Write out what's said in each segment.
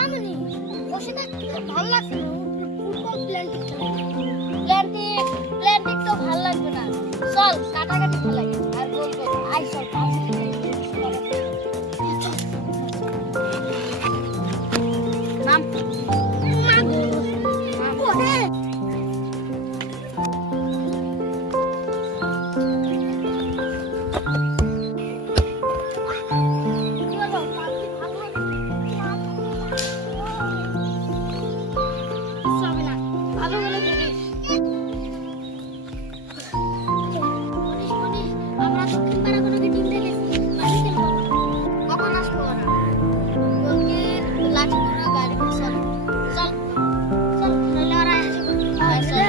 মামনি বসে থাকতে ভালো লাগছে না, ফুটবল প্ল্যান্টিক প্ল্যান্টিক তো ভালো লাগবে না, চল কাটাকাটি খেলাই আর গোল গোল আই চল নাম ভালো বলে দিস। আমরা দক্ষিণ পাড়া কোনো টিম দেখেছি বাড়িতে কখন আসবো ওরা? বলকি লাঠি ধরে গাড়ি চল চল চল তাহলে ওরা আসবে।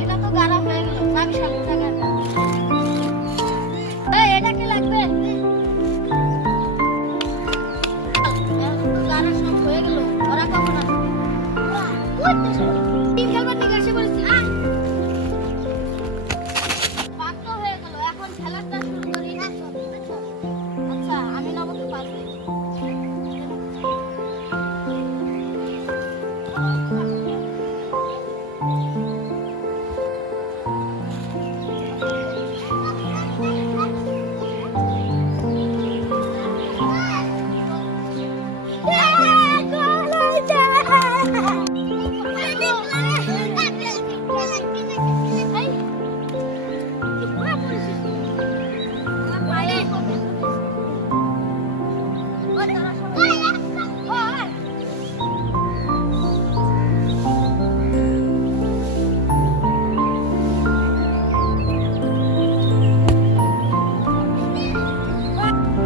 এটা তো গাড়া হয়ে গেল, নাম সামনে টাকাটা এটা কি লাগবে? গাড়া সব হয়ে গেল, ওরা কখন আসবে? টিম খেলবার নিয়ে এসে বলছি পাক তো হয়ে গেল, এখন খেলাটা শুরু করি। আচ্ছা আমি নবকে পাস দিই।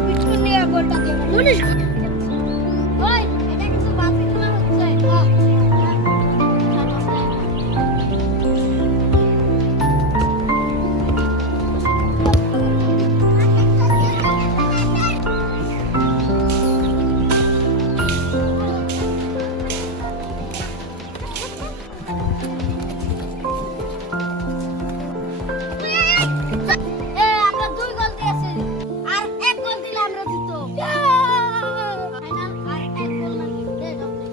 পিছন নিয়ে বলটা দিয়ে মুনিশ ওই এটা কিছু বাতি তোলা হচ্ছে। আমরা 2 গোল দিয়েছি আর 1 গোল দিলে আমরা জিতবো। ফাইনাল আর 1 গোল লাগবে। দে জলদি।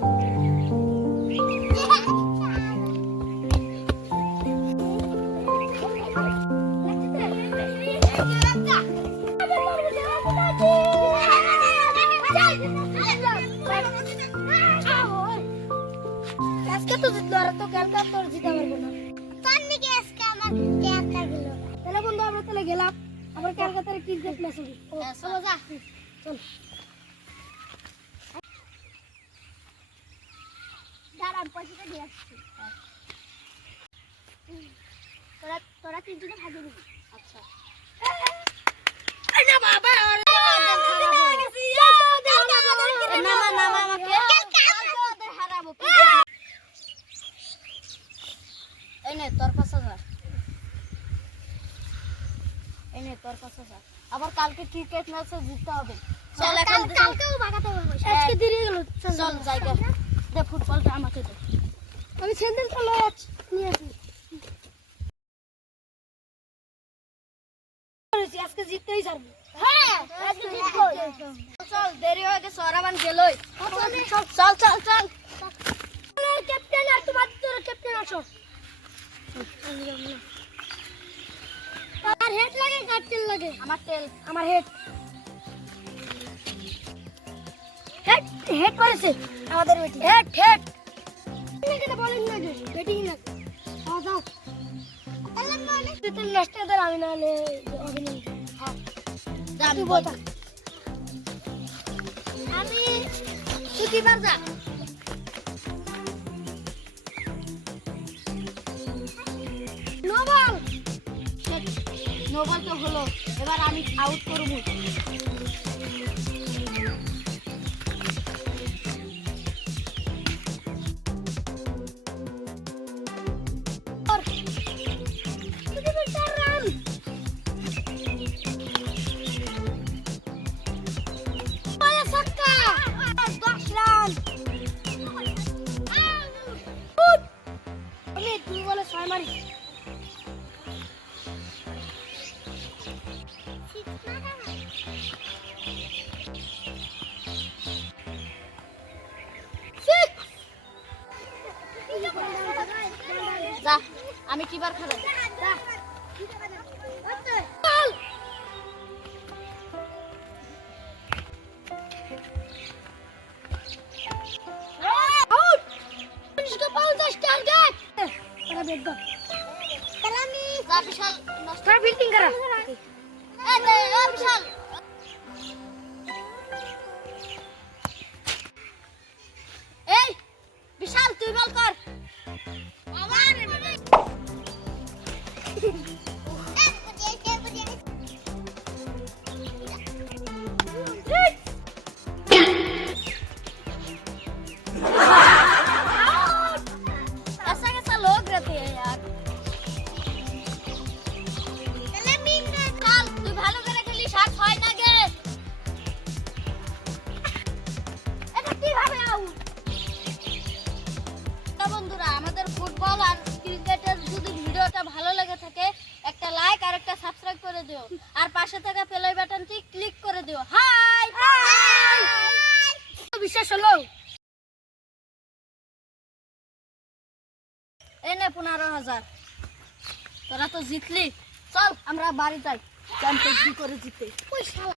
আজকে তো জিতলো আর তো কালকে আর তোর জিতে পারবো না। তার নাকি আজকে আমার ক্যাপটা গেল। তাহলে বন্ধু আমরা তাহলে গেলাম, আবার কালকে তার ক্রিকেট ম্যাচ হবে। চলো যা। চল দাঁড়া পয়সাটা দিয়ে আসছি। তোরা তিনজনে ভাগে নিবি। আচ্ছা না বাবা নামা নামা আমাকে কালকে ওদের হারাবো। এই নে তোর 5,000, এই নে তোর 5,000। আবার কালকে ক্রিকেট ম্যাচে জিততে হবে। চল এখন কালকেও ভাগাতে হবে। আজকে দেরি হয়ে গেল। চল জায়গা দে, ফুটবলটা আমাকে দে। আমি স্যান্ডেল চলে যাচ্ছি নিয়ে আসি। আজকে জিততেই ছাড়বো। হ্যাঁ আজকে জিতবো। চল দেরি হয়ে গেছে, ওরাবান গেলই। চল চল চল। ক্যাপ্টেন আর তোমার তোর ক্যাপ্টেন আসো। আর হেড লাগে ক্যাপ্টেন লাগে। আমার তেল আমার হেড হেড হেড করেছে আমাদের বেটি। হেড হেড এটা বলেন না যে বেটি না। যাও যাও তাহলে মানে তুই লাস্টে ধর আমি না হলে অভিনয়। হ্যাঁ যাবি তুই বল। বল। আমি ছুটি বার যা। No ball. নো বল তো হলো, এবার আমি আউট করবো। আমি কিবার খেলাই যা বিশাল নষ্ট ফিল্ডিং করা এই দে বিশাল এই বিশাল তুই বল কর ऐसा कैसा लोग रहते हैं यार चल তুই ভালো করে খেলি শাক হয় না গে এটা কিভাবে আউট তো বন্ধুরা আমাদের ফুটবল আর ক্রিকেটের যদি ভিডিওটা ভালো লেগে থাকে একটা লাইক আর একটা সাবস্ক্রাইব করে দিও আর পাশে থাকা প্লে বাটনটি ক্লিক করে দিও হাই বিশ্বাস হলো এই নে 15,000 তোরা তো জিতলি চল আমরা বাড়ি যাই চ্যাম্পিয়ন কি করে জিতে ওই শালা